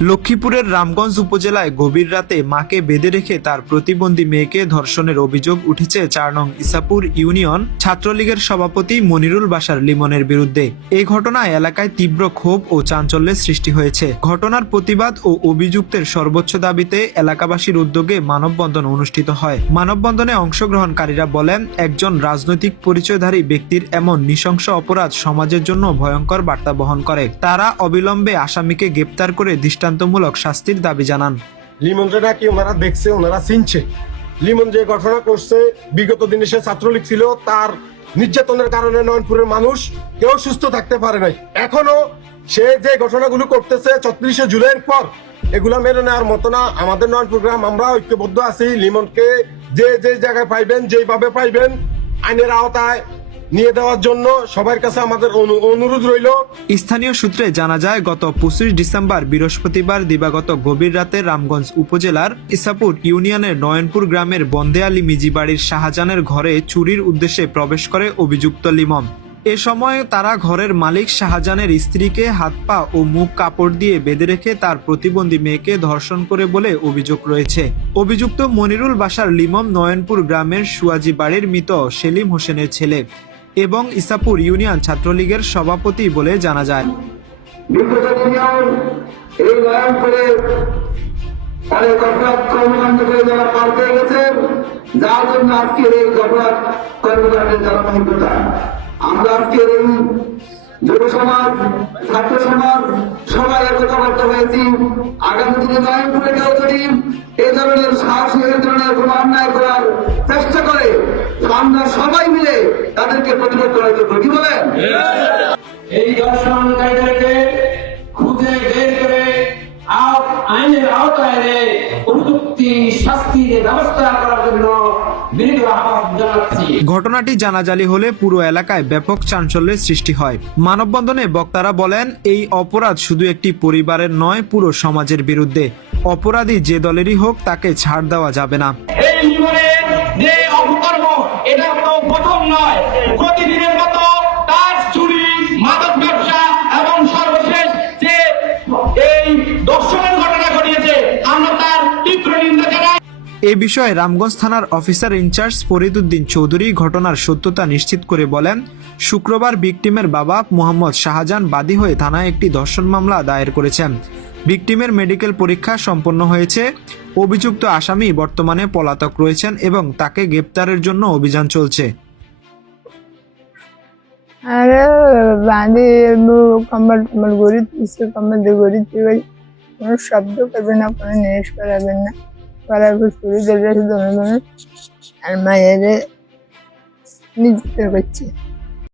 লক্ষ্মীপুরের রামগঞ্জ উপজেলায় গভীর রাতে মাকে বেঁধে রেখে তার প্রতিবন্ধী মেয়েকে ধর্ষণের অভিযোগ উঠেছে ৪ নং ইসাপুর ইউনিয়ন ছাত্রলীগের সভাপতি মনিরুল বাশার লিমনের বিরুদ্ধে। এই ঘটনায় এলাকায় তীব্র ক্ষোভ ও চাঞ্চল্যের সৃষ্টি হয়েছে। ঘটনার প্রতিবাদ ও অভিযুক্তের সর্বোচ্চ দাবিতে এলাকাবাসীর উদ্যোগে মানববন্ধন অনুষ্ঠিত হয়। মানববন্ধনে অংশগ্রহণকারীরা বলেন, একজন রাজনৈতিক পরিচয়ধারী ব্যক্তির এমন নৃশংস অপরাধ সমাজের জন্য ভয়ঙ্কর বার্তা বহন করে। তারা অবিলম্বে আসামিকে গ্রেপ্তার করে দৃষ্টান্তমূলক শাস্তির দাবি জানান। লিমনকে নাকি ওনারা দেখছে, ওনারা চিনছে। লিমন যে ঘটনা করছে, বিগত দিনে সে ছাত্রলীগ ছিল, তার নির্যাতনের কারণে নয়নপুরের মানুষ কেউ সুস্থ থাকতে পারে নাই। এখনো সে যে ঘটনাগুলো করতেছে ৩৪শে জুলাইয়ের পর, এগুলা মেনে নেওয়ার মতো না। আমাদের নয়নপুর গ্রাম আমরা ঐক্যবদ্ধ আছি। লিমনকে যে যে জায়গায় পাইবেন, যেভাবে পাইবেন, আইনের আওতায় নিয়ে দেওয়ার জন্য সবার কাছে আমাদের অনুরোধ রইল। স্থানীয় সূত্রে জানা যায়, গত ২৫ ডিসেম্বর বৃহস্পতিবার দিবাগত গভীর রাতে রামগঞ্জ উপজেলার ইসাপুর ইউনিয়নের নয়নপুর গ্রামের বন্দে আলী মিজি বাড়ির শাহজাহানের ঘরে চুরির উদ্দেশ্যে প্রবেশ করে অভিযুক্ত লিমন। এ সময় তারা ঘরের মালিক শাহজাহানের স্ত্রীকে হাত পা ও মুখ কাপড় দিয়ে বেঁধে রেখে তার প্রতিবন্ধী মেয়েকে ধর্ষণ করে বলে অভিযোগ রয়েছে। অভিযুক্ত মনিরুল বাশার লিমন নয়নপুর গ্রামের সুয়াজি বাড়ির মৃত সেলিম হোসেনের ছেলে এবং ইসাপুর ইউনিয়ন ছাত্রলীগের সভাপতি বলে জানা যায়। আমরা আজকের এই যুব সমাজ, ছাত্র সমাজ সবাই একতাবদ্ধ হয়েছি। আগামী দিনে নয়নপুরে কেউ যদি এই ধরনের সাহসী এই ধরনের কোন অন্যায় করার চেষ্টা করে, আমরা সবাই মিলে তাদেরকে প্রতিরোধ করার জন্য, কি বলেন, এই দর্শনকারীদেরকে খুঁজে বের করে আইনের আওতায় এনে উপযুক্ত শাস্তির ব্যবস্থা করার জন্য বিনীত আহ্বান জানাচ্ছি। ঘটনাটি জানাজানি হলে পুরো এলাকায় ব্যাপক চাঞ্চল্যের সৃষ্টি হয়। মানববন্ধনে বক্তারা বলেন, এই অপরাধ শুধু একটি পরিবারের নয়, পুরো সমাজের বিরুদ্ধে। অপরাধী যে দলেরই হোক, তাকে ছাড় দেওয়া যাবে না। এই জীবনের যে অপকর্ম, এটা তো প্রথম নয়। প্রতিদিনের মতো তার চুরি, মাদক ব্যবসা এবং সর্বশেষ যে এই দর্শনের ঘটনা ঘটিয়েছে, আমরা তার তীব্র নিন্দা জানাই। এ বিষয়ে রামগঞ্জ থানার অফিসার ইনচার্জ ফরিদ উদ্দিন চৌধুরী ঘটনার সত্যতা নিশ্চিত করে বলেন, শুক্রবার ভিকটিমের বাবা মোহাম্মদ শাহজাহান বাদী হয়ে থানায় একটি ধর্ষণ মামলা দায়ের করেছেন। ভিকটিমের মেডিকেল পরীক্ষা সম্পন্ন হয়েছে। অভিযুক্ত আসামি বর্তমানে পলাতক রয়েছেন এবং তাকে গ্রেপ্তারের জন্য অভিযান চলছে। আরে বাঁধে কম্বল টম্বল গড়ি দিচ্ছে, কম্বল দিয়ে গড়ি দিয়ে কোনো শব্দ করবেন না, কোনো নেশ করাবেন না, করার পর শুরু ধরে আর মায়ের নিযুক্ত করছে।